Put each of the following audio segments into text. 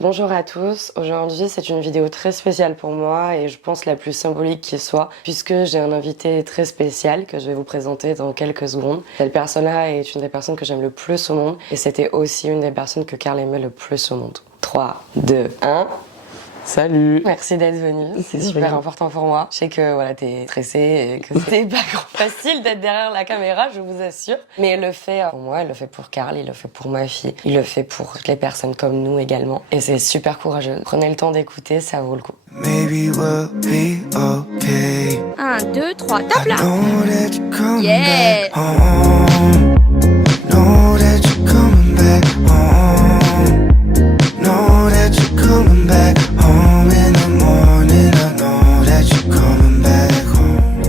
Bonjour à tous, aujourd'hui c'est une vidéo très spéciale pour moi et je pense la plus symbolique qui soit puisque j'ai un invité très spécial que je vais vous présenter dans quelques secondes. Cette personne-là est une des personnes que j'aime le plus au monde et c'était aussi une des personnes que Karl aimait le plus au monde. 3, 2, 1... Salut. Merci d'être venu, c'est super important pour moi. Je sais que voilà, t'es stressé et que c'est pas facile d'être derrière la caméra, je vous assure. Mais il le fait pour moi, il le fait pour Karl, il le fait pour ma fille, il le fait pour toutes les personnes comme nous également. Et c'est super courageux. Prenez le temps d'écouter, ça vaut le coup. Maybe we'll be okay. 1, 2, 3, top là! Know that you're coming Yeah! back home. Know that you're coming back home. Know that you're coming back home in the morning. I know that you're coming back home.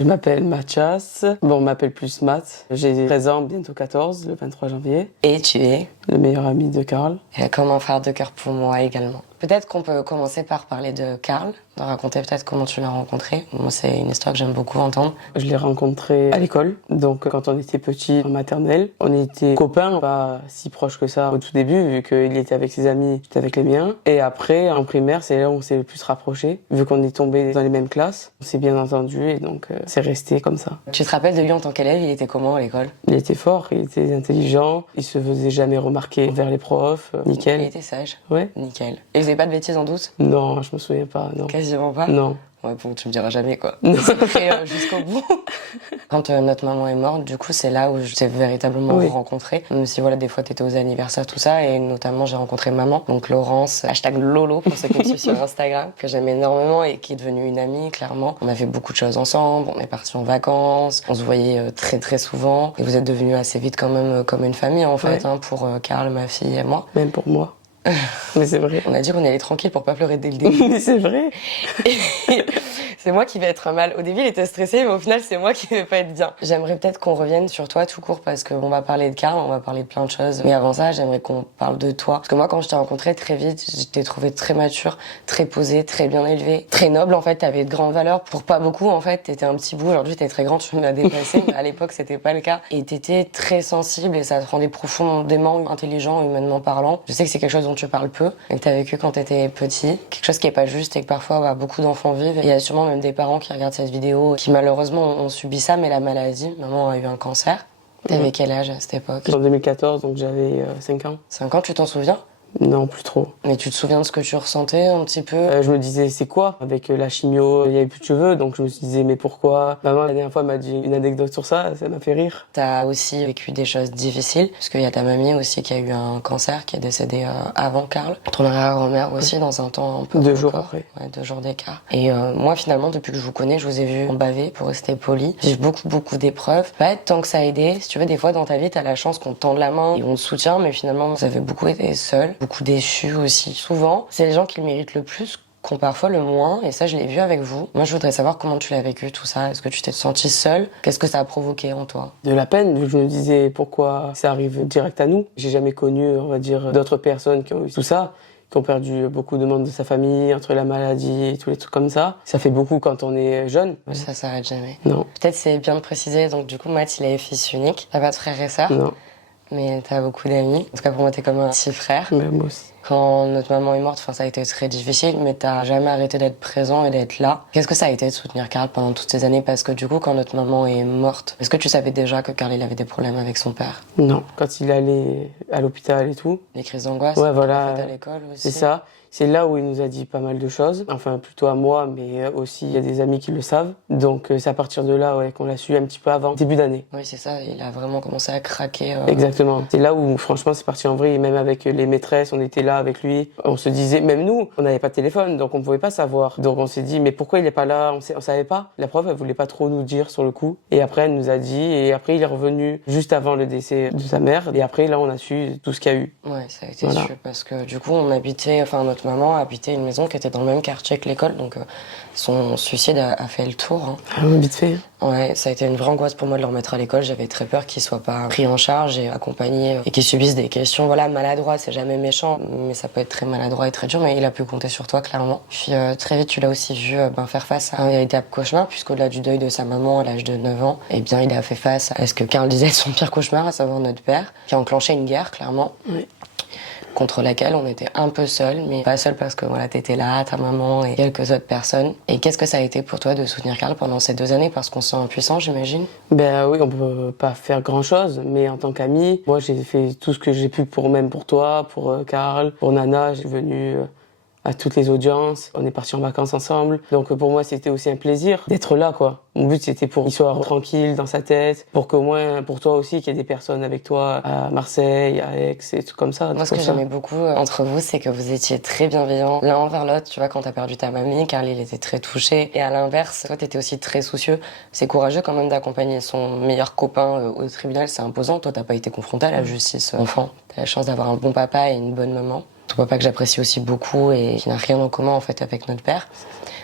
Je m'appelle Mathias. Bon, on m'appelle plus Matt. J'ai 13 ans, bientôt 14, le 23 janvier. Et tu es Le meilleur ami de Karl. comme un frère de cœur pour moi également. Peut-être qu'on peut commencer par parler de Karl, de raconter peut-être comment tu l'as rencontré. Moi, c'est une histoire que j'aime beaucoup entendre. Je l'ai rencontré à l'école. Donc, quand on était petit, en maternelle, on était copains, pas si proches que ça au tout début, vu qu'il était avec ses amis, j'étais avec les miens. Et après, en primaire, c'est là où on s'est le plus rapprochés, vu qu'on est tombés dans les mêmes classes. On s'est bien entendu et donc, c'est resté comme ça. Tu te rappelles de lui en tant qu'élève, il était comment à l'école? Il était fort, il était intelligent, il se faisait jamais remarquer envers les profs, Il nickel. était sage. Ouais. Nickel. Et il faisait pas de bêtises en douce? Non, je me souviens pas, non. Quasiment pas? Non. Ouais, bon, tu me diras jamais, quoi. C'est jusqu'au bout. Quand notre maman est morte, du coup, c'est là où je t'ai véritablement Oui. rencontré. Même si, voilà, des fois, t'étais aux anniversaires, tout ça. Et notamment, j'ai rencontré maman. Donc, Laurence, hashtag Lolo, pour ceux qui me suivent sur Instagram, que j'aime énormément et qui est devenue une amie, clairement. On a fait beaucoup de choses ensemble. On est partis en vacances. On se voyait très, très souvent. Et vous êtes devenus assez vite, quand même, comme une famille, en fait, Ouais. hein, pour Karl, ma fille et moi. Même pour moi. Mais c'est vrai. On a dit qu'on allait tranquille pour pas pleurer dès le début. Mais c'est vrai. C'est moi qui vais être mal. Au début, il était stressé, mais au final, c'est moi qui vais pas être bien. J'aimerais peut-être qu'on revienne sur toi tout court parce qu'on va parler de Karl, on va parler de plein de choses. Mais avant ça, j'aimerais qu'on parle de toi. Parce que moi, quand je t'ai rencontré très vite, je t'ai trouvé très mature, très posé, très bien élevé, très noble. En fait, t'avais de grandes valeurs pour pas beaucoup. En fait, t'étais un petit bout. Aujourd'hui, t'es très grande, tu m'as dépassé. Mais à l'époque, c'était pas le cas. Et t'étais très sensible et ça te rendait profondément intelligent, humainement parlant. Je sais que c'est quelque chose dont tu parles peu et que t'as vécu quand t'étais petit. Quelque chose qui est pas juste et que parfois, beaucoup d'enfants vivent. Et il y a sûrement même des parents qui regardent cette vidéo qui malheureusement ont subi ça, mais la maladie, maman a eu un cancer. T'avais quel âge à cette époque? En 2014, donc j'avais 5 ans. 5 ans, tu t'en souviens? Non, plus trop. Mais tu te souviens de ce que tu ressentais un petit peu? Je me disais, c'est quoi? Avec la chimio, il y avait plus de cheveux, donc je me suis dit, mais pourquoi? Maman, la dernière fois, m'a dit une anecdote sur ça m'a fait rire. T'as aussi vécu des choses difficiles, parce qu'il y a ta mamie aussi qui a eu un cancer, qui est décédée avant Karl. Ton arrière-grand-mère aussi, dans un temps un peu 2 jours record. après. Ouais, 2 jours d'écart. Et moi, finalement, depuis que je vous connais, je vous ai vu en baver, pour rester poli. J'ai eu beaucoup d'épreuves. Pas tant que ça a aidé. Si tu veux, des fois, dans ta vie, t'as la chance qu'on te tende la main et on te soutient, mais finalement, vous avez beaucoup été seul, beaucoup déçus aussi. Souvent, c'est les gens qui le méritent le plus qui ont parfois le moins, et ça je l'ai vu avec vous. Moi je voudrais savoir comment tu l'as vécu tout ça. Est-ce que tu t'es sentie seule? Qu'est-ce que ça a provoqué en toi? De la peine, vu que je me disais pourquoi ça arrive direct à nous. J'ai jamais connu, on va dire, d'autres personnes qui ont eu tout ça, qui ont perdu beaucoup de membres de sa famille, entre la maladie et tous les trucs comme ça. Ça fait beaucoup quand on est jeune. Ça s'arrête jamais. Non, Peut-être c'est bien de préciser, donc du coup Matt il est fils unique. T'as pas de frère et sœur, non, mais t'as beaucoup d'amis. En tout cas pour moi t'es comme un petit frère. mais moi aussi. Quand notre maman est morte, ça a été très difficile, mais t'as jamais arrêté d'être présent et d'être là. Qu'est-ce que ça a été de soutenir Karl pendant toutes ces années? Parce que du coup, quand notre maman est morte, est-ce que tu savais déjà que Karl il avait des problèmes avec son père? Non, quand il allait à l'hôpital et tout. Les crises d'angoisse? Ouais, voilà. En fait, à l'école aussi? C'est ça. C'est là où il nous a dit pas mal de choses. Enfin, plutôt à moi, mais aussi il y a des amis qui le savent. Donc c'est à partir de là qu'on l'a su un petit peu avant, début d'année. Oui, c'est ça. Il a vraiment commencé à craquer. Exactement. C'est là où franchement c'est parti en vrai. Et même avec les maîtresses, on était là avec lui. On se disait, même nous, on n'avait pas de téléphone, donc on pouvait pas savoir. Donc on s'est dit, mais pourquoi il est pas là? On savait pas. La prof, elle voulait pas trop nous dire sur le coup. Et après, elle nous a dit. Et après, il est revenu juste avant le décès de sa mère. Et après, là, on a su tout ce qu'il y a eu. Ouais, ça a été Voilà. sûr parce que du coup, notre maman habitait une maison qui était dans le même quartier que l'école, donc son suicide a fait le tour. Hein. Ah, vite fait. Ouais, ça a été une vraie angoisse pour moi de le remettre à l'école. J'avais très peur qu'il soit pas pris en charge et accompagné et qu'il subisse des questions, maladroites. C'est jamais méchant, mais ça peut être très maladroit et très dur, mais il a pu compter sur toi, clairement. Puis très vite, tu l'as aussi vu faire face à un véritable cauchemar, puisqu'au-delà du deuil de sa maman à l'âge de 9 ans, eh bien, il a fait face à ce que Karl disait son pire cauchemar, à savoir notre père, qui a enclenché une guerre, clairement. Oui. Contre laquelle on était un peu seuls, mais pas seuls parce que voilà, t'étais là, ta maman et quelques autres personnes. Et qu'est-ce que ça a été pour toi de soutenir Karl pendant ces 2 années? Parce qu'on se sent impuissant, j'imagine. Ben oui, on peut pas faire grand-chose, mais en tant qu'ami, moi j'ai fait tout ce que j'ai pu même pour toi, pour Karl, pour Nana, j'ai venu à toutes les audiences, on est partis en vacances ensemble. Donc pour moi c'était aussi un plaisir d'être là quoi. Mon but c'était pour qu'il soit tranquille dans sa tête, pour qu'au moins pour toi aussi qu'il y ait des personnes avec toi à Marseille, à Aix et tout comme ça. Moi ce que j'aimais beaucoup entre vous c'est que vous étiez très bienveillants l'un envers l'autre. Tu vois quand t'as perdu ta mamie, Karl il était très touché. Et à l'inverse, toi t'étais aussi très soucieux. C'est courageux quand même d'accompagner son meilleur copain au tribunal, c'est imposant. Toi t'as pas été confronté à la justice enfant. T'as la chance d'avoir un bon papa et une bonne maman. Ton papa que j'apprécie aussi beaucoup et qui n'a rien en commun en fait avec notre père.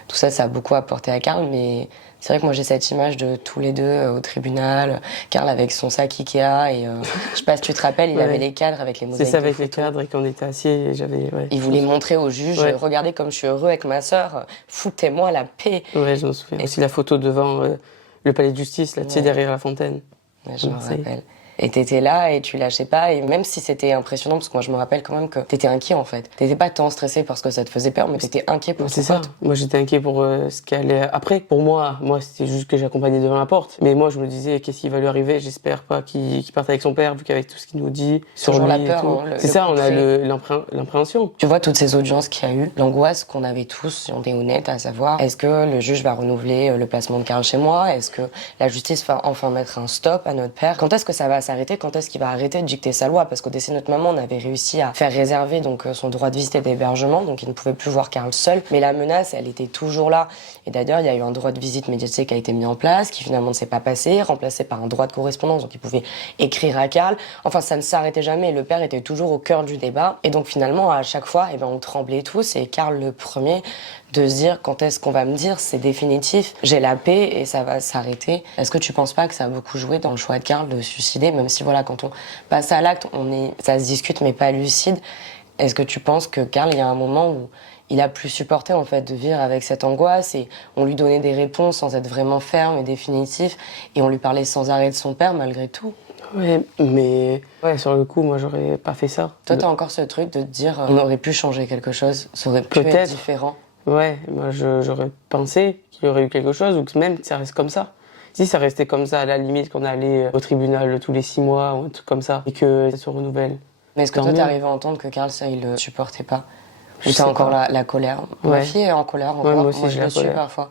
Tout ça, ça a beaucoup apporté à Karl, mais c'est vrai que moi j'ai cette image de tous les deux au tribunal. Karl avec son sac Ikea et je sais pas si tu te rappelles, il avait les cadres avec les mosaïques. C'est ça avec les cadres et qu'on était assis et j'avais. Ouais, il voulait montrer au juge, regardez comme je suis heureux avec ma sœur, foutez-moi la paix. Ouais, je m'en souviens. Et aussi la photo devant le palais de justice, là, tu sais, derrière la fontaine. Ouais, je me rappelle. Et t'étais là et tu lâchais pas, et même si c'était impressionnant, parce que moi je me rappelle quand même que t'étais inquiet en fait. T'étais pas tant stressé parce que ça te faisait peur, mais t'étais inquiet pour c'est ton ça. pote. Moi j'étais inquiet pour ce qui allait après. Pour moi c'était juste que j'accompagnais devant la porte. Mais moi je me disais qu'est-ce qui va lui arriver, j'espère pas qu'il parte avec son père, vu qu'avec tout ce qu'il nous dit sur toujours lui la peur, et tout. hein, c'est ça, on a l'impréhension. Tu vois toutes ces audiences qu'il y a eu, l'angoisse qu'on avait tous, si on est honnête, à savoir est-ce que le juge va renouveler le placement de Karl chez moi, est-ce que la justice va enfin mettre un stop à notre père, quand est-ce que ça va s'arrêter, quand est-ce qu'il va arrêter de dicter sa loi, parce qu'au décès de notre maman on avait réussi à faire réserver donc son droit de visite et d'hébergement, donc il ne pouvait plus voir Karl seul, mais la menace elle était toujours là. Et d'ailleurs il y a eu un droit de visite médiatique qui a été mis en place, qui finalement ne s'est pas passé, remplacé par un droit de correspondance, donc il pouvait écrire à Karl. Enfin ça ne s'arrêtait jamais, le père était toujours au cœur du débat, et donc finalement à chaque fois on tremblait tous, et Karl le premier de se dire quand est-ce qu'on va me dire c'est définitif, j'ai la paix et ça va s'arrêter. Est-ce que tu penses pas que ça a beaucoup joué dans le choix de Karl de se suicider, même si voilà quand on passe à l'acte ça se discute mais pas lucide. Est-ce que tu penses que Karl il y a un moment où il a plus supporté en fait de vivre avec cette angoisse, et on lui donnait des réponses sans être vraiment ferme et définitif, et on lui parlait sans arrêt de son père malgré tout? Ouais, mais sur le coup moi j'aurais pas fait ça. Toi t'as encore ce truc de te dire on aurait pu changer quelque chose, ça aurait pu être différent? Ouais, moi j'aurais pensé qu'il y aurait eu quelque chose, ou que même que ça reste comme ça. Si ça restait comme ça, à la limite qu'on allait au tribunal tous les 6 mois ou un truc comme ça, et que ça se renouvelle. Mais est-ce que toi t'arrives à entendre que Karl ça il le supportait pas? Ou t'as encore la colère? Ouais. Ma fille est en colère encore, moi aussi, moi je le suis parfois.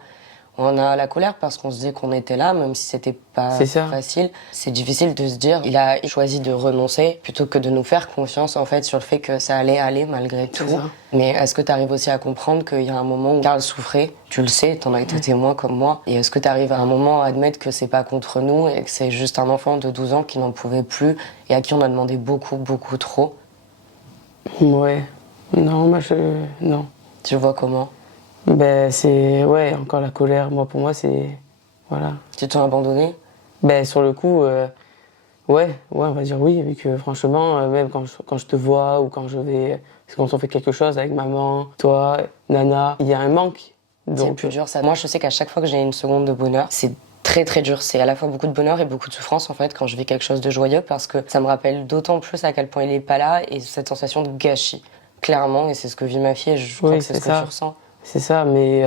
On a la colère parce qu'on se dit qu'on était là, même si c'était pas facile. C'est difficile de se dire, il a choisi de renoncer plutôt que de nous faire confiance en fait sur le fait que ça allait aller malgré tout. Mais est-ce que tu arrives aussi à comprendre qu'il y a un moment où Karl souffrait? Tu le sais, t'en as été témoin comme moi. Et est-ce que tu arrives à un moment à admettre que c'est pas contre nous et que c'est juste un enfant de 12 ans qui n'en pouvait plus et à qui on a demandé beaucoup, beaucoup trop? Ouais. Non, non. Tu le vois comment? Ben c'est encore la colère. Moi pour moi c'est voilà. Tu t'es abandonné? Ben sur le coup on va dire oui, vu que franchement même quand je te vois ou quand on fait quelque chose avec maman, toi, Nana, il y a un manque. C'est le plus dur ça. Moi je sais qu'à chaque fois que j'ai une seconde de bonheur, c'est très très dur. C'est à la fois beaucoup de bonheur et beaucoup de souffrance en fait quand je vis quelque chose de joyeux, parce que ça me rappelle d'autant plus à quel point il est pas là, et cette sensation de gâchis. Clairement, et c'est ce que vit ma fille, et je crois que c'est ce que tu ressens. C'est ça, mais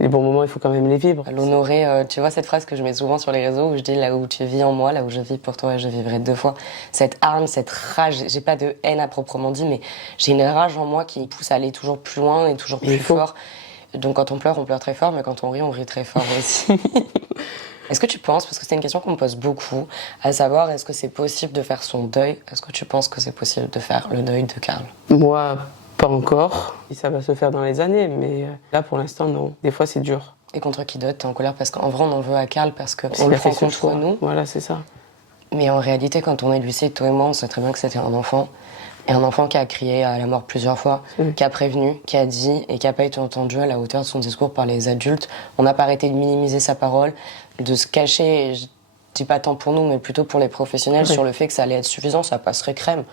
les bons moments, il faut quand même les vivre. L'honorer, tu vois cette phrase que je mets souvent sur les réseaux où je dis là où tu vis en moi, là où je vis pour toi, je vivrai 2 fois. Cette hargne, cette rage, j'ai pas de haine à proprement dit, mais j'ai une rage en moi qui pousse à aller toujours plus loin et toujours plus fort. Donc quand on pleure très fort, mais quand on rit très fort aussi. Est-ce que tu penses, parce que c'est une question qu'on me pose beaucoup, à savoir est-ce que c'est possible de faire son deuil? Est-ce que tu penses que c'est possible de faire le deuil de Karl? Moi, pas encore. Ça va se faire dans les années, mais là pour l'instant non. Des fois c'est dur. Et contre qui d'autre t'es en colère? Parce qu'en vrai on en veut à Karl parce qu'on le prend contre nous. Voilà, c'est ça. Mais en réalité quand on est lucide, toi et moi, on sait très bien que c'était un enfant. Et un enfant qui a crié à la mort plusieurs fois, qui a prévenu, qui a dit et qui n'a pas été entendu à la hauteur de son discours par les adultes. On n'a pas arrêté de minimiser sa parole, de se cacher, je dis pas tant pour nous, mais plutôt pour les professionnels, sur le fait que ça allait être suffisant, ça passerait crème.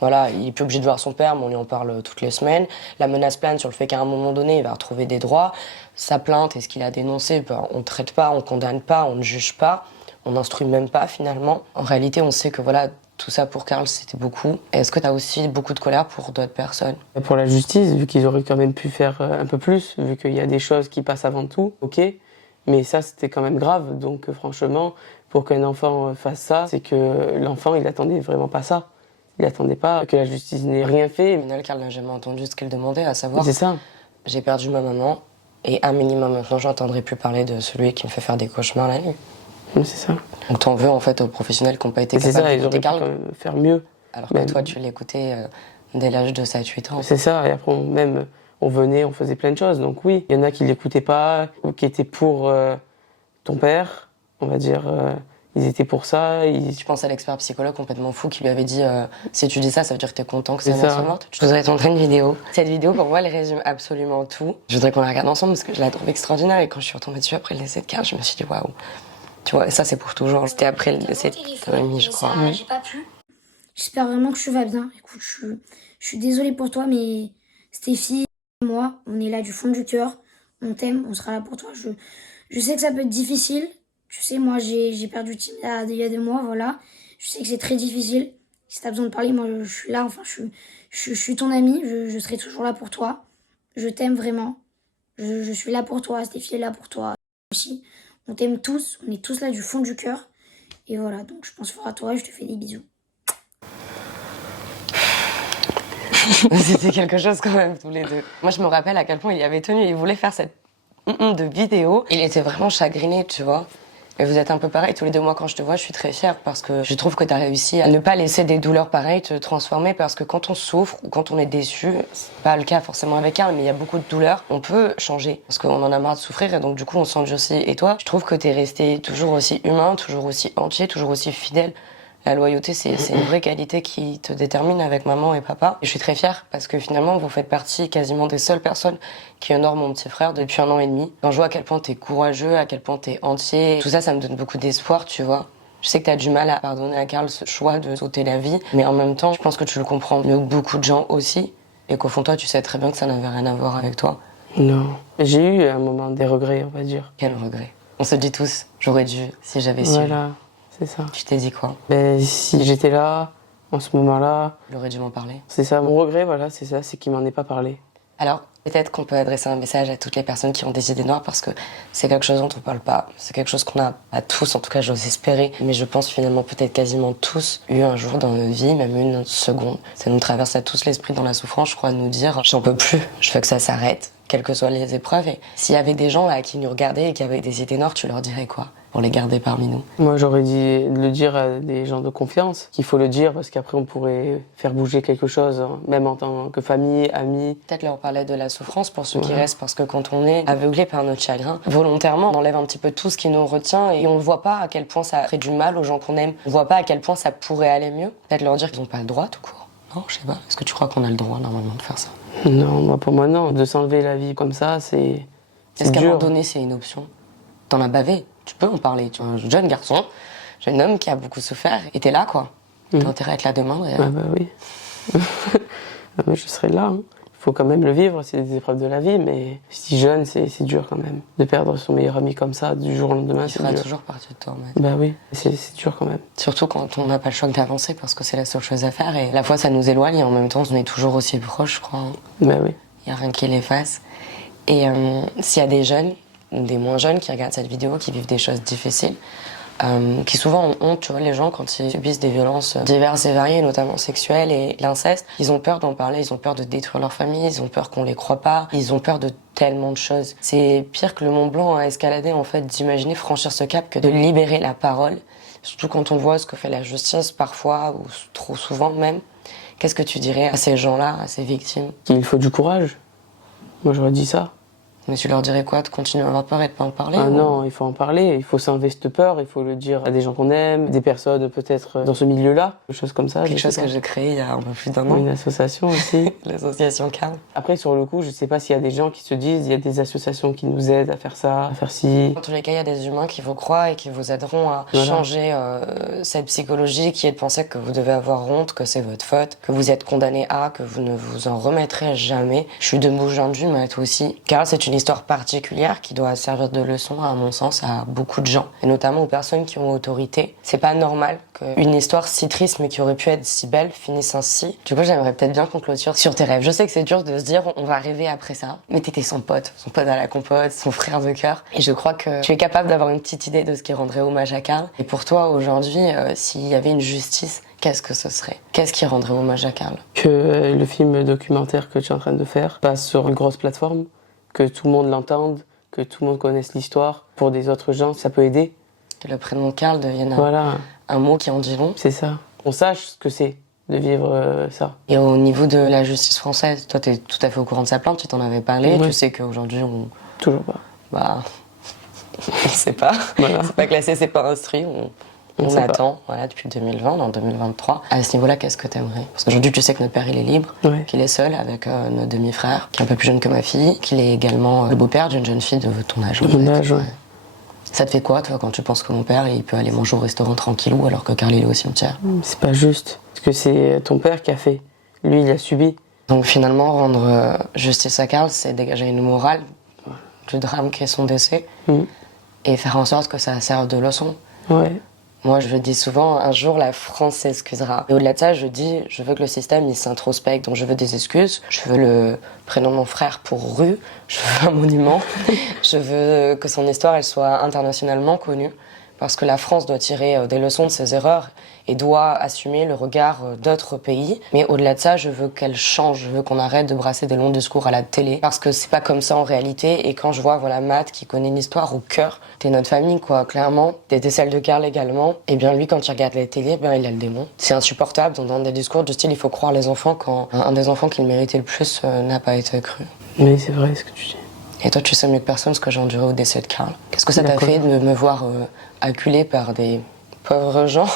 Voilà, il est plus obligé de voir son père, mais on lui en parle toutes les semaines. La menace plane sur le fait qu'à un moment donné, il va retrouver des droits. Sa plainte et ce qu'il a dénoncé, ben, on ne traite pas, on ne condamne pas, on ne juge pas, on n'instruit même pas finalement. En réalité, on sait que voilà, tout ça pour Karl, c'était beaucoup. Est-ce que tu as aussi beaucoup de colère pour d'autres personnes? Pour la justice, vu qu'ils auraient quand même pu faire un peu plus, vu qu'il y a des choses qui passent avant tout, ok. Mais ça, c'était quand même grave. Donc franchement, pour qu'un enfant fasse ça, c'est que l'enfant, il attendait vraiment pas ça. Il attendait pas que la justice n'ait rien fait. Au final, Karl n'a jamais entendu ce qu'elle demandait, à savoir C'est ça. j'ai perdu ma maman et à minimum maintenant, j'entendrai plus parler de celui qui me fait faire des cauchemars la nuit. Oui, c'est ça. Donc t'en veux en fait aux professionnels qui n'ont pas été C'est capables ça, ils d'écouter auraient pu Karl, quand même faire mieux. alors que Même. toi, tu l'écoutais dès l'âge de 7-8 ans. C'est ça, et après on venait, on faisait plein de choses. Donc oui, il y en a qui l'écoutaient pas, ou qui étaient pour ton père, on va dire. Ils étaient pour ça. Je pense à l'expert psychologue complètement fou qui lui avait dit si tu dis ça, ça veut dire que t'es content que sa C'est mère ça. soit morte. Je voudrais te montrer une vidéo. Cette vidéo, pour moi, elle résume absolument tout. Je voudrais qu'on la regarde ensemble parce que je la trouve extraordinaire et quand je suis retombée dessus après le décès de Karl, je me suis dit waouh. Tu vois, ça c'est pour toujours. C'était après le décès de Rémi, je crois. J'ai pas pu. J'espère vraiment que tu vas bien. Écoute, je suis désolée pour toi, mais Stéphie et moi, on est là du fond du cœur. On t'aime, on sera là pour toi. Je sais que ça peut être difficile. Tu sais, moi, j'ai perdu Tim il y a 2 mois, voilà. Je sais que c'est très difficile. Si t'as besoin de parler, moi, je suis là. Enfin, je suis ton amie. Je serai toujours là pour toi. Je t'aime vraiment. Je suis là pour toi. Stéphie est là pour toi aussi. On t'aime tous. On est tous là du fond du cœur. Et voilà, donc je pense fort à toi et je te fais des bisous. C'était quelque chose quand même, tous les deux. Moi, je me rappelle à quel point il y avait tenu. Il voulait faire cette de vidéo. Il était vraiment chagriné, tu vois. Et vous êtes un peu pareil tous les deux. Moi, quand je te vois, je suis très fière parce que je trouve que tu as réussi à ne pas laisser des douleurs pareilles te transformer parce que quand on souffre ou quand on est déçu, c'est pas le cas forcément avec Karl, mais il y a beaucoup de douleurs, on peut changer parce qu'on en a marre de souffrir et donc du coup on s'endurcit. Et toi, je trouve que t'es resté toujours aussi humain, toujours aussi entier, toujours aussi fidèle. La loyauté, c'est une vraie qualité qui te détermine avec maman et papa. Et je suis très fière parce que finalement, vous faites partie quasiment des seules personnes qui honorent mon petit frère depuis 1 an et demi. Quand je vois à quel point t'es courageux, à quel point t'es entier, tout ça, ça me donne beaucoup d'espoir, tu vois. Je sais que t'as du mal à pardonner à Karl ce choix de sauter la vie, mais en même temps, je pense que tu le comprends mieux que beaucoup de gens aussi. Et qu'au fond, toi, tu sais très bien que ça n'avait rien à voir avec toi. Non. J'ai eu un moment des regrets, on va dire. Quel regret. On se dit tous, j'aurais dû, si j'avais su. Voilà, c'est ça. Tu t'es dit quoi? Ben, si j'étais là, en ce moment-là, J'aurais dû m'en parler. c'est ça. Mon regret, voilà, c'est ça, c'est qu'il m'en ait pas parlé. Alors, peut-être qu'on peut adresser un message à toutes les personnes qui ont des idées noires parce que c'est quelque chose dont on parle pas. C'est quelque chose qu'on a à tous, en tout cas j'ose espérer. Mais je pense finalement peut-être quasiment tous eu un jour dans notre vie, même une seconde. Ça nous traverse à tous l'esprit dans la souffrance, je crois, de nous dire j'en peux plus, je veux que ça s'arrête, quelles que soient les épreuves. Et s'il y avait des gens là qui nous regardaient et qui avaient des idées noires, tu leur dirais quoi pour les garder parmi nous? Moi, j'aurais dit de le dire à des gens de confiance, qu'il faut le dire parce qu'après on pourrait faire bouger quelque chose, hein, même en tant que famille, amis. Peut-être leur parler de la souffrance pour ceux qui Ouais. restent, parce que quand on est aveuglé par notre chagrin, volontairement, on enlève un petit peu tout ce qui nous retient et on ne voit pas à quel point ça fait du mal aux gens qu'on aime. On voit pas à quel point ça pourrait aller mieux. Peut-être leur dire qu'ils n'ont pas le droit, tout court. Non, je sais pas. Est-ce que tu crois qu'on a le droit, normalement, de faire ça? Non, moi, pour moi, non. De s'enlever la vie comme ça, c'est Est-ce qu'à un moment dur. donné, c'est une option? T'en as bavé. Tu peux en parler. Tu es un jeune garçon, jeune homme qui a beaucoup souffert et t'es là, quoi. T'as intérêt à te la demander. Ah bah oui. Ah, mais je serai là. Hein. Il faut quand même le vivre, c'est des épreuves de la vie, mais si jeune, c'est dur quand même. De perdre son meilleur ami comme ça, du jour au lendemain, Il c'est fera dur. toujours partie de toi, mais... Bah oui, c'est dur quand même. Surtout quand on n'a pas le choix d'avancer parce que c'est la seule chose à faire et à la fois ça nous éloigne et en même temps on est toujours aussi proches, je crois. Bah oui. Il n'y a rien qui l'efface. Et s'il y a des jeunes ou des moins jeunes qui regardent cette vidéo, qui vivent des choses difficiles, qui souvent ont honte, tu vois, les gens quand ils subissent des violences diverses et variées, notamment sexuelles et l'inceste, ils ont peur d'en parler, ils ont peur de détruire leur famille, ils ont peur qu'on les croie pas, ils ont peur de tellement de choses. C'est pire que le Mont Blanc à escalader, en fait, d'imaginer franchir ce cap que de libérer la parole, surtout quand on voit ce que fait la justice parfois, ou trop souvent même. Qu'est-ce que tu dirais à ces gens-là, à ces victimes? Il faut du courage. Moi, j'aurais dit ça. Mais tu leur dirais quoi? De continuer à avoir peur et de pas en parler? Ah ou- non, il faut en parler, il faut s'enlever cette peur, il faut le dire à des gens qu'on aime, des personnes peut-être dans ce milieu-là, des choses comme ça. Quelque je sais chose pas. que j'ai créé il y a un peu plus d'un an. Une association aussi. L'association Carl. Après, sur le coup, je sais pas s'il y a des gens qui se disent, il y a des associations qui nous aident à faire ça, à faire ci. Dans tous les cas, il y a des humains qui vous croient et qui vous aideront à Voilà. changer cette psychologie qui est de penser que vous devez avoir honte, que c'est votre faute, que vous êtes condamné à, que vous ne vous en remettrez jamais. Je suis debout aujourd'hui, mais toi aussi. Car c'est une histoire particulière qui doit servir de leçon, à mon sens, à beaucoup de gens, et notamment aux personnes qui ont autorité. C'est pas normal qu'une histoire si triste, mais qui aurait pu être si belle, finisse ainsi. Du coup, j'aimerais peut-être bien qu'on clôture sur tes rêves. Je sais que c'est dur de se dire, on va rêver après ça, mais t'étais son pote à la compote, son frère de cœur. Et je crois que tu es capable d'avoir une petite idée de ce qui rendrait hommage à Carl. Et pour toi, aujourd'hui, s'il y avait une justice, qu'est-ce que ce serait? Qu'est-ce qui rendrait hommage à Carl? Que le film documentaire que tu es en train de faire passe sur une grosse plateforme, que tout le monde l'entende, que tout le monde connaisse l'histoire. Pour des autres gens, ça peut aider. Que le prénom de Carl devienne Voilà, un mot qui en dit long. c'est ça. On sache ce que c'est de vivre ça. Et au niveau de la justice française, toi, t'es tout à fait au courant de sa plainte, tu t'en avais parlé. Ouais. Tu sais qu'aujourd'hui, Toujours pas. bah, on sait pas. Voilà. C'est pas classé, c'est pas instruit. On sait pas. attend, voilà, depuis 2020, on est en 2023. À ce niveau-là, qu'est-ce que t'aimerais? Parce qu'aujourd'hui, tu sais que notre père, il est libre, Ouais. qu'il est seul avec notre demi-frère, qui est un peu plus jeune que ma fille, qu'il est également le beau-père d'une jeune fille de ton âge. en De mon fait. âge, ouais. Ça te fait quoi, toi, quand tu penses que mon père, il peut aller manger au restaurant tranquillou alors que Carl, il est au cimetière? C'est pas juste. Parce que c'est ton père qui a fait. Lui, il a subi. Donc finalement, rendre justice à Carl, c'est dégager une morale du drame qui est son décès Mhm. et faire en sorte que ça serve de leçon. Ouais. Moi, je le dis souvent, un jour, la France s'excusera. Et au-delà de ça, je dis, je veux que le système, il s'introspecte. Donc, je veux des excuses. Je veux le prénom de mon frère pour rue. Je veux un monument. Je veux que son histoire, elle soit internationalement connue. Parce que la France doit tirer des leçons de ses erreurs et doit assumer le regard d'autres pays. Mais au-delà de ça, je veux qu'elle change. Je veux qu'on arrête de brasser des longs discours à la télé. Parce que c'est pas comme ça en réalité. Et quand je vois, voilà, Matt qui connaît une histoire au cœur, t'es notre famille, quoi, clairement. T'étais celle de Carl également. Et bien lui, quand il regarde la télé, ben, il a le démon. C'est insupportable d'entendre des discours du style il faut croire les enfants quand un des enfants qui le méritait le plus n'a pas été cru. Mais c'est vrai ce que tu dis. Et toi, tu sais mieux que personne ce que j'ai enduré au décès de Carl. Qu'est-ce que ça t'a D'accord. fait de me voir acculée par des pauvres gens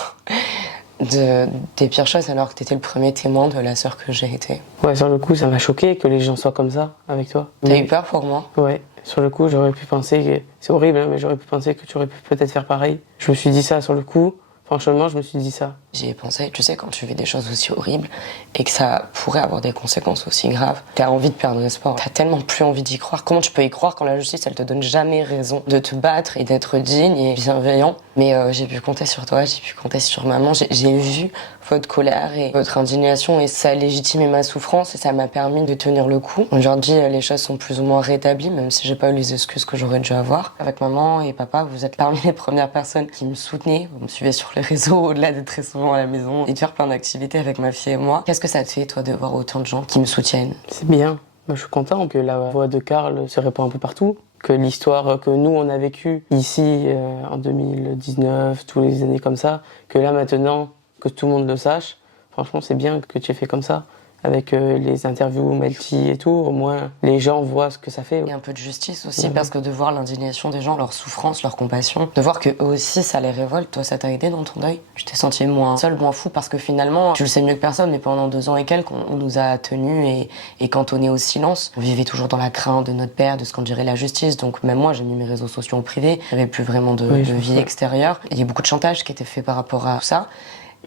des pires choses alors que t'étais le premier témoin de la sœur que j'ai été? Ouais, sur le coup, ça m'a choqué que les gens soient comme ça avec toi. T'as eu peur pour moi? Ouais, sur le coup, j'aurais pu penser que... C'est horrible, hein, mais j'aurais pu penser que tu aurais pu peut-être faire pareil. Je me suis dit ça sur le coup. Franchement, je me suis dit ça. J'y ai pensé, tu sais, quand tu vis des choses aussi horribles et que ça pourrait avoir des conséquences aussi graves, t'as envie de perdre espoir. T'as tellement plus envie d'y croire. Comment tu peux y croire quand la justice, elle te donne jamais raison de te battre et d'être digne et bienveillant? Mais j'ai pu compter sur toi, j'ai pu compter sur maman. J'ai vu votre colère et votre indignation et ça a légitimé ma souffrance et ça m'a permis de tenir le coup. Aujourd'hui, les choses sont plus ou moins rétablies, même si j'ai pas eu les excuses que j'aurais dû avoir. Avec maman et papa, vous êtes parmi les premières personnes qui me soutenaient. Vous me suivez sur les réseaux, au-delà d'être très souvent à la maison et de faire plein d'activités avec ma fille et moi. Qu'est-ce que ça te fait, toi, de voir autant de gens qui me soutiennent? C'est bien. Moi, je suis content que la voix de Carl se répand un peu partout. Que l'histoire que nous, on a vécue ici en 2019, tous les années comme ça, que là, maintenant, que tout le monde le sache. Franchement, c'est bien que tu aies fait comme ça. Avec les interviews Melty et tout, au moins les gens voient ce que ça fait. Il y a un peu de justice aussi, parce que de voir l'indignation des gens, leur souffrance, leur compassion, de voir que eux aussi ça les révolte, toi ça t'a aidé dans ton deuil? Tu t'es senti moins seul, moins fou, parce que finalement, tu le sais mieux que personne, mais pendant 2 ans et quelques, on nous a tenus et cantonnés au silence. On vivait toujours dans la crainte de notre père, de ce qu'en dirait la justice, donc même moi j'ai mis mes réseaux sociaux en privé, j'avais plus vraiment de vie extérieure. Il y a beaucoup de chantage qui était fait par rapport à tout ça.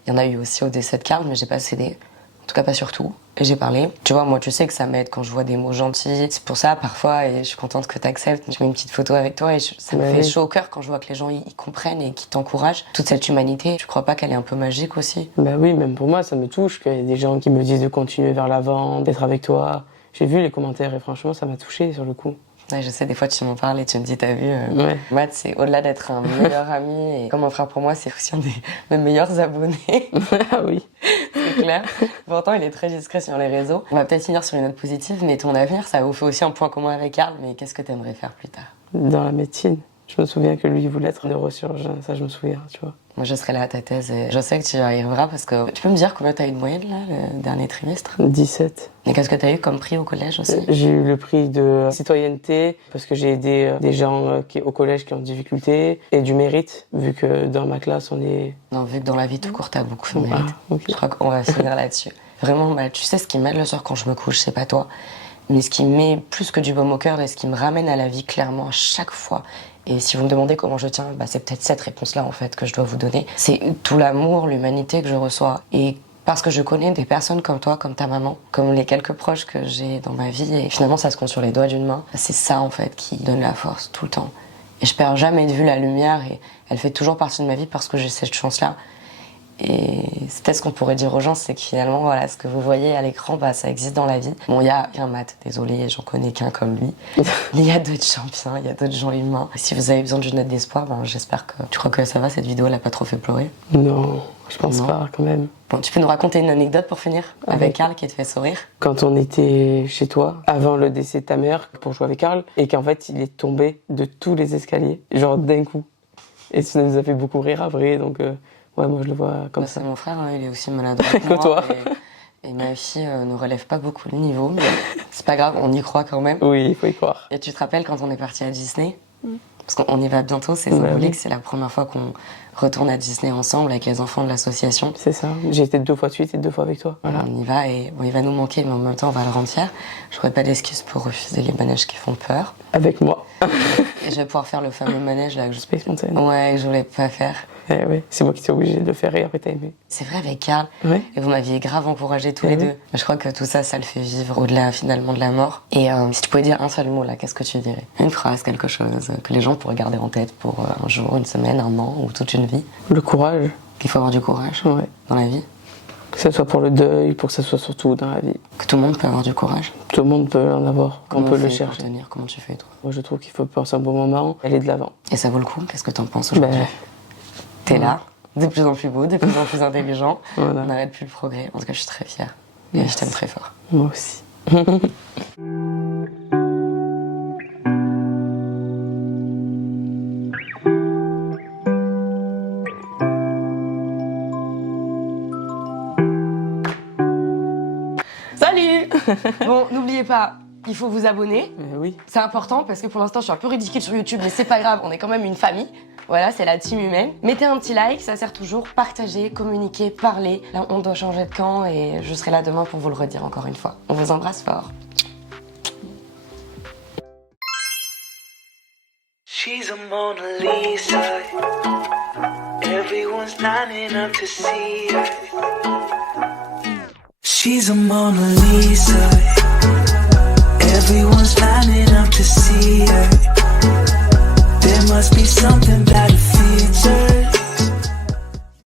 Il y en a eu aussi au décès de Carl, mais j'ai pas cédé. En tout cas, pas sur tout. Et j'ai parlé. Tu vois, moi, tu sais que ça m'aide quand je vois des mots gentils. C'est pour ça, parfois, et je suis contente que tu acceptes, je mets une petite photo avec toi et ça me fait chaud au cœur quand je vois que les gens ils comprennent et qui t'encouragent. Toute cette humanité, tu crois pas qu'elle est un peu magique aussi? Bah oui, même pour moi, ça me touche qu'il y ait des gens qui me disent de continuer vers l'avant, d'être avec toi. J'ai vu les commentaires et franchement, ça m'a touché sur le coup. Ouais, je sais, des fois, tu m'en parles et tu me dis, t'as vu, Ouais. Matt, c'est au-delà d'être un meilleur ami et comme un frère pour moi, c'est aussi un mes meilleurs abonnés. Ah oui. C'est clair. Pourtant, il est très discret sur les réseaux. On va peut-être finir sur une note positive, mais ton avenir, ça vous fait aussi un point commun avec Carl. Mais qu'est-ce que t'aimerais faire plus tard? Dans la médecine. Je me souviens que lui, il voulait être neurochirurgien, ça je me souviens, tu vois. Moi, je serai là à ta thèse et je sais que tu y arriveras parce que tu peux me dire combien t'as eu de moyenne là, le dernier trimestre? 17. Et qu'est-ce que t'as eu comme prix au collège aussi? J'ai eu le prix de citoyenneté parce que j'ai aidé des gens au collège qui ont des difficultés et du mérite, vu que dans ma classe, on est... Non, vu que dans la vie tout court, t'as beaucoup de mérite. Ah, ok. Je crois qu'on va finir là-dessus. Vraiment, bah, tu sais ce qui m'aide le soir quand je me couche, c'est pas toi. Mais ce qui me met plus que du baume au cœur et ce qui me ramène à la vie clairement à chaque fois. Et si vous me demandez comment je tiens, bah, c'est peut-être cette réponse-là en fait que je dois vous donner. C'est tout l'amour, l'humanité que je reçois. Et parce que je connais des personnes comme toi, comme ta maman, comme les quelques proches que j'ai dans ma vie, et finalement ça se compte sur les doigts d'une main, c'est ça en fait qui donne la force tout le temps. Et je perds jamais de vue la lumière et elle fait toujours partie de ma vie parce que j'ai cette chance-là. Et c'est peut-être ce qu'on pourrait dire aux gens, c'est que finalement, voilà, ce que vous voyez à l'écran, bah, ça existe dans la vie. Bon, il y a qu'un Matt, désolé, j'en connais qu'un comme lui. Mais il y a d'autres champions, il y a d'autres gens humains. Et si vous avez besoin d'une note d'espoir, ben, j'espère que... Tu crois que ça va, cette vidéo, elle a pas trop fait pleurer? Non, je pense Non. pas, quand même. Bon, tu peux nous raconter une anecdote pour finir? Avec Karl qui te fait sourire? Quand on était chez toi, avant le décès de ta mère, pour jouer avec Karl, et qu'en fait, il est tombé de tous les escaliers, genre d'un coup. Et ça nous a fait beaucoup rire après, donc... Ouais, moi je le vois comme Bah, ça. c'est mon frère, il est aussi maladroit que Que moi, toi. Et ma fille ne relève pas beaucoup le niveau, mais c'est pas grave, on y croit quand même. Oui, il faut y croire. Et tu te rappelles quand on est parti à Disney? Parce qu'on y va bientôt, c'est Bah symbolique, oui. c'est la première fois qu'on retourne à Disney ensemble avec les enfants de l'association. C'est ça. J'ai été 2 fois de suite et 2 fois avec toi. Voilà. On y va et bon, il va nous manquer, mais en même temps on va le rendre fier. Je n'aurai pas d'excuses pour refuser les manèges qui font peur. Avec moi. Et je vais pouvoir faire le fameux manège là que je... Space Mountain. Ouais, que je voulais pas faire. Eh ouais, c'est moi qui t'ai obligé de le faire et après t'as aimé. C'est vrai avec Karl. Ouais. Et vous m'aviez grave encouragés tous Eh les oui. deux. Je crois que tout ça, ça le fait vivre au-delà finalement de la mort. Et si tu pouvais dire un seul mot là, qu'est-ce que tu dirais? Une phrase, quelque chose que les gens pourraient garder en tête pour un jour, une semaine, un an ou toute une vie. Le courage. Qu'il faut avoir du courage Ouais. dans la vie. Que ce soit pour le deuil, pour que ce soit surtout dans la vie. Que tout le monde peut avoir du courage. Tout le monde peut en avoir. Comment On peut on le fait pour chercher. tenir? Comment tu fais toi? Moi je trouve qu'il faut penser un bon moment, aller de l'avant. Et ça vaut le coup? Qu'est-ce que t'en penses aujourd'hui? Ben, T'es là, de plus en plus beau, de plus en plus intelligent. Voilà. On n'arrête plus le progrès. En tout cas, je suis très fière. Et Merci. je t'aime très fort. Moi aussi. Salut. Bon, n'oubliez pas, il faut vous abonner. Oui. C'est important parce que pour l'instant, je suis un peu ridicule sur YouTube, mais c'est pas grave, on est quand même une famille. Voilà, c'est la team humaine. Mettez un petit like, ça sert toujours. Partagez, communiquez, parlez. Là, on doit changer de camp et je serai là demain pour vous le redire encore une fois. On vous embrasse fort. She's a Mona Lisa. Everyone's lining up to see her. She's a Mona Lisa. Everyone's lining up.